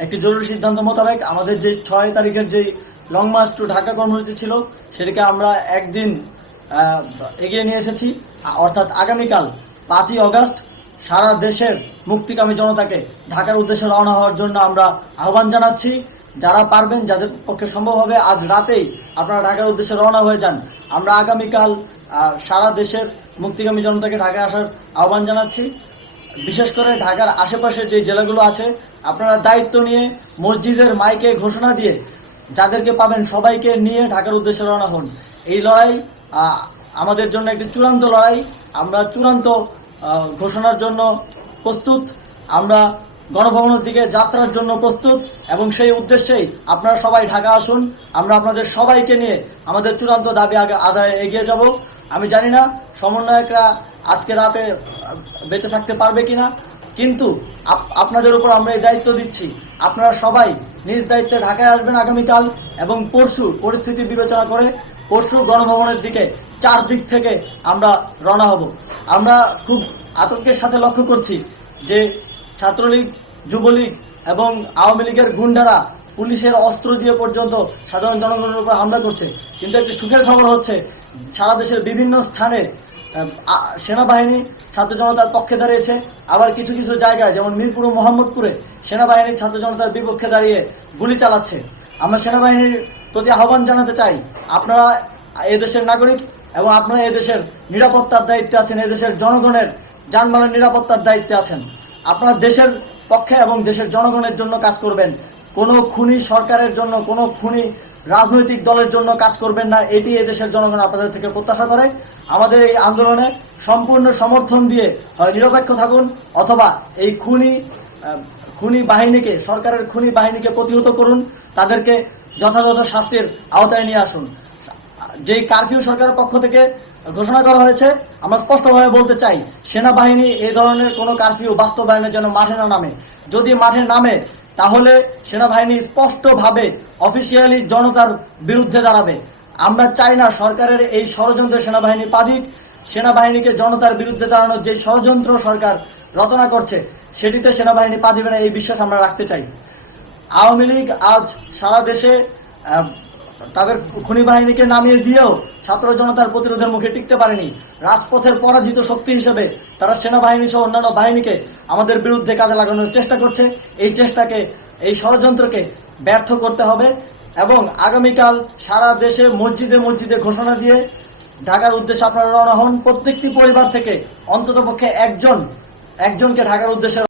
একটি জরুরি সিদ্ধান্ত মোতাবেক আমাদের যে ৬ তারিখের যে লং মার্চ টু ঢাকা কর্মসূচি ছিল সেটাকে আমরা একদিন এগিয়ে নিয়ে এসেছি। অর্থাৎ আগামীকাল ৫ই অগস্ট সারা দেশের মুক্তিকামী জনতাকে ঢাকার উদ্দেশ্যে রওনা হওয়ার জন্য আমরা আহ্বান জানাচ্ছি। যারা পারবেন, যাদের পক্ষে সম্ভব হবে, আজ রাতেই আপনারা ঢাকার উদ্দেশ্যে রওনা হয়ে যান। আমরা আগামীকাল সারা দেশের মুক্তিকামী জনতাকে ঢাকায় আসার আহ্বান জানাচ্ছি। বিশেষ করে ঢাকার আশেপাশে যে জেলাগুলো আছে, আপনারা দায়িত্ব নিয়ে মসজিদের মাইকে ঘোষণা দিয়ে যাদেরকে পাবেন সবাইকে নিয়ে ঢাকার উদ্দেশ্যে রওনা হন। এই লড়াই আমাদের জন্য একটি চূড়ান্ত লড়াই। আমরা চূড়ান্ত ঘোষণার জন্য প্রস্তুত। আমরা গণভবনের দিকে যাত্রার জন্য প্রস্তুত এবং সেই উদ্দেশ্যেই আপনারা সবাই ঢাকা আসুন। আমরা আপনাদের সবাইকে নিয়ে আমাদের চূড়ান্ত দাবি আদায়ে এগিয়ে যাব। আমি জানি না সমন্বয়করা আজকে রাতে বেঁচে থাকতে পারবে কিনা, কিন্তু আপনাদের উপর আমরা এই দায়িত্ব দিচ্ছি। আপনারা সবাই নিজ দায়িত্বে ঢাকায় আসবেন আগামীকাল এবং পরশু পরিস্থিতি বিবেচনা করে পরশু গণভবনের দিকে 4 দিক থেকে আমরা রওনা হব। আমরা খুব আতঙ্কের সাথে লক্ষ্য করছি যে ছাত্রলীগ, যুবলীগ এবং আওয়ামী লীগের গুন্ডারা পুলিশের অস্ত্র দিয়ে পর্যন্ত সাধারণ জনগণের উপর হামলা করছে। কিন্তু একটি সুখের খবর হচ্ছে, সারা দেশের বিভিন্ন স্থানে সেনাবাহিনী ছাত্র জনতার পক্ষে দাঁড়িয়েছে। আবার কিছু কিছু জায়গায় যেমন মিরপুর ও মোহাম্মদপুরে সেনাবাহিনী ছাত্র জনতার বিপক্ষে দাঁড়িয়ে গুলি চালাচ্ছে। আমরা সেনাবাহিনীর প্রতি আহ্বান জানাতে চাই, আপনারা এদেশের নাগরিক এবং আপনারা এদেশের নিরাপত্তার দায়িত্বে আছেন, এদেশের জনগণের যানবাহনের নিরাপত্তার দায়িত্বে আছেন। আপনারা দেশের পক্ষে এবং দেশের জনগণের জন্য কাজ করবেন। কোনো খুনি সরকারের জন্য, কোনো খুনি রাজনৈতিক দলের জন্য কাজ করবেন না। এটি এদেশের জনগণ আপনাদের থেকে প্রত্যাশা করে। আমাদের এই আন্দোলনে সম্পূর্ণ সমর্থন দিয়ে নিরপেক্ষ থাকুন, অথবা এই খুনি বাহিনীকে, সরকারের খুনি বাহিনীকে প্রতিহত করুন, তাদেরকে যথাযথ শাস্তির আওতায় নিয়ে আসুন। যেই কারফিউ সরকারের পক্ষ থেকে ঘোষণা করা হয়েছে, আমরা স্পষ্টভাবে বলতে চাই, সেনাবাহিনী এই ধরনের কোনো কারফিউ বাস্তবায়নের জন্য মাঠে না নামে। যদি মাঠে নামে তাহলে সেনাবাহিনী স্পষ্টভাবে অফিসিয়ালি জনতার বিরুদ্ধে দাঁড়াবে। আমরা চাই না সরকারের এই ষড়যন্ত্রে সেনাবাহিনী পা দিক। সেনাবাহিনীকে জনতার বিরুদ্ধে দাঁড়ানোর যে ষড়যন্ত্র সরকার রচনা করছে সেটিতে সেনাবাহিনী পা দিবে না, এই বিশ্বাস আমরা রাখতে চাই। আওয়ামী লীগ আজ সারা দেশে তাদের খুনি বাহিনীকে নামিয়ে দিয়েও ছাত্র জনতার প্রতিরোধের মুখে টিকতে পারেনি। রাজপথের পরাজিত শক্তি হিসেবে তারা সেনাবাহিনী সহ অন্যান্য বাহিনীকে আমাদের বিরুদ্ধে কাজে লাগানোর চেষ্টা করছে। এই চেষ্টাকে, এই ষড়যন্ত্রকে ব্যর্থ করতে হবে এবং আগামীকাল সারা দেশে মসজিদে মসজিদে ঘোষণা দিয়ে ঢাকার উদ্দেশ্যে আপনারা রওনা হন। প্রত্যেকটি পরিবার থেকে অন্ততপক্ষে একজনকে ঢাকার উদ্দেশ্যে